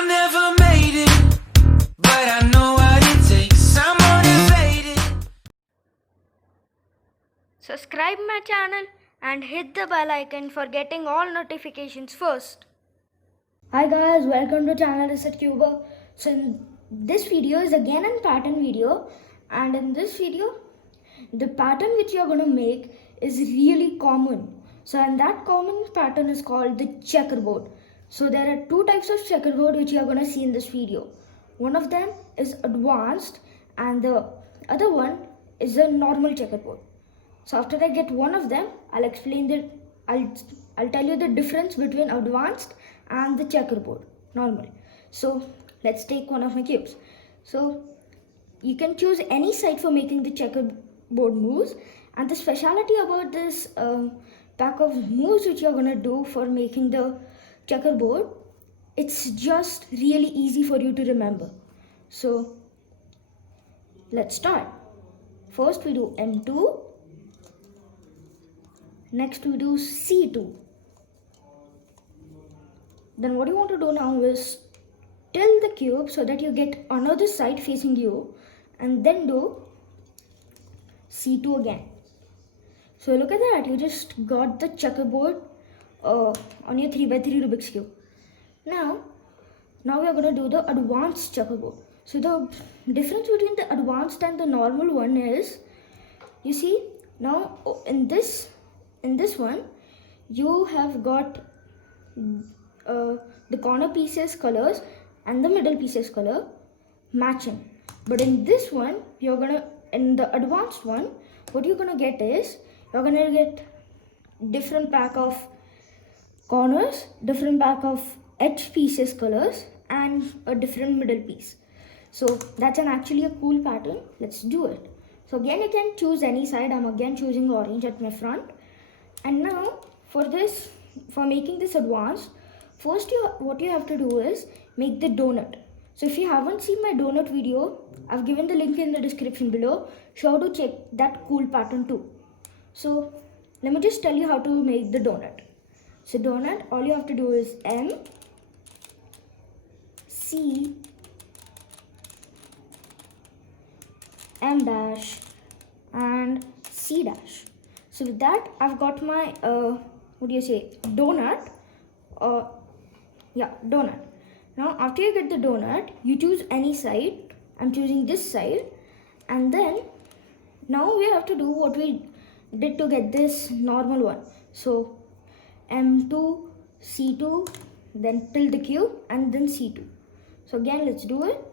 I never made it, but I know what it takes. I'm motivated. Subscribe my channel and hit the bell icon for getting all notifications first. Hi guys, welcome to channel Checkerboard. So in this video is again a pattern video, and in this video the pattern which you are going to make is really common. So and that common pattern is called the checkerboard. So there are two types of checkerboard which you are going to see in this video. One of them is advanced and the other one is a normal checkerboard. So after I get one of them, I'll tell you the difference between advanced and the checkerboard normal. So let's take one of my cubes. So you can choose any side for making the checkerboard moves, and the speciality about this pack of moves which you're gonna do for making the checkerboard, it's just really easy for you to remember. So let's start. First we do M2, next we do C2. Then what you want to do now is tilt the cube so that you get another side facing you, and then do C2 again. So look at that, you just got the checkerboard on your 3x3 Rubik's cube. Now we are going to do the advanced checkerboard. So the difference between the advanced and the normal one is, you see, now in this one you have got the corner pieces colors and the middle pieces color matching. But in this one, in the advanced one, what you're gonna get is, you're gonna get different pack of corners, different pack of edge pieces colors, and a different middle piece. So that's actually a cool pattern. Let's do it. So again, you can choose any side. I'm again choosing orange at my front. And now for making this advanced, first what you have to do is make the donut. So if you haven't seen my donut video, I've given the link in the description below. Sure to check that cool pattern too. So let me just tell you how to make the donut. So donut, all you have to do is M, C, M dash, and C dash. So with that, I've got my donut. Donut. Now after you get the donut, you choose any side. I'm choosing this side, and then now we have to do what we did to get this normal one. So M2, C2, then tilt the cube, and then C2. So again, let's do it.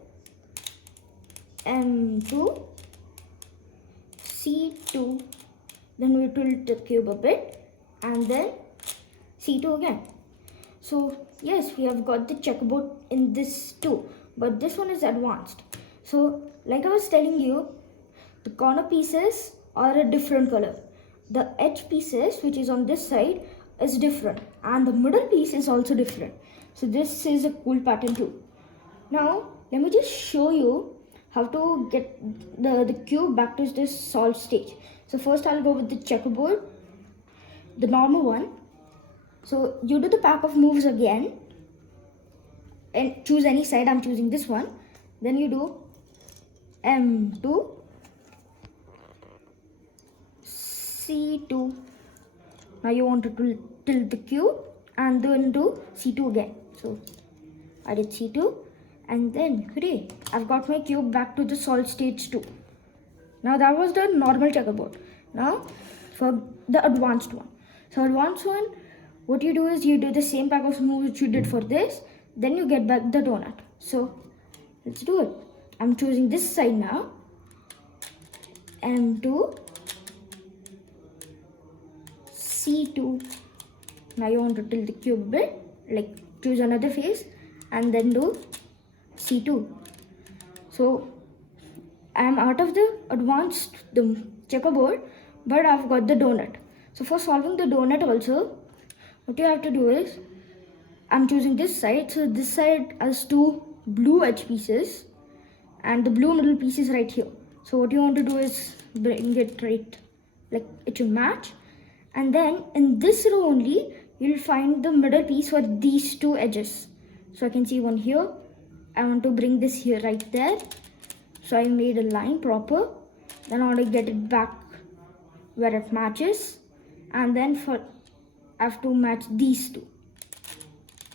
M2, C2, then we tilt the cube a bit, and then C2 again. So yes, we have got the checkerboard in this too, but this one is advanced. So like I was telling you, the corner pieces are a different color. The edge pieces, which is on this side, is different, and the middle piece is also different. So this is a cool pattern too. Now let me just show you how to get the cube back to this solved stage. So first I'll go with the checkerboard, the normal one. So you do the pack of moves again and choose any side. I'm choosing this one. Then you do M2, C2. Now you want to tilt the cube and then do C2 again. So I did C2, and then hooray, I've got my cube back to the solid stage 2. Now that was the normal checkerboard. Now for the advanced one. So advanced one, what you do is you do the same pack of moves which you did for this, then you get back the donut. So let's do it. I'm choosing this side now. M2, C2. Now you want to tilt the cube a bit, like choose another face, and then do C2. So I'm out of the advanced checkerboard, but I've got the donut. So for solving the donut also, what you have to do is, I'm choosing this side. So this side has two blue edge pieces, and the blue middle piece is right here. So what you want to do is bring it right, like it should match. And then in this row only, you'll find the middle piece for these two edges. So I can see one here. I want to bring this here right there. So I made a line proper. Then I want to get it back where it matches. And then I have to match these two.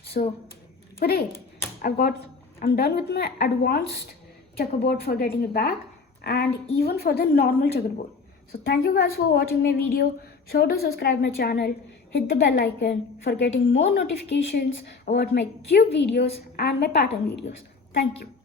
So hooray! I'm done with my advanced checkerboard for getting it back, and even for the normal checkerboard. So thank you guys for watching my video. Sure to subscribe my channel, hit the bell icon for getting more notifications about my cube videos and my pattern videos. Thank you.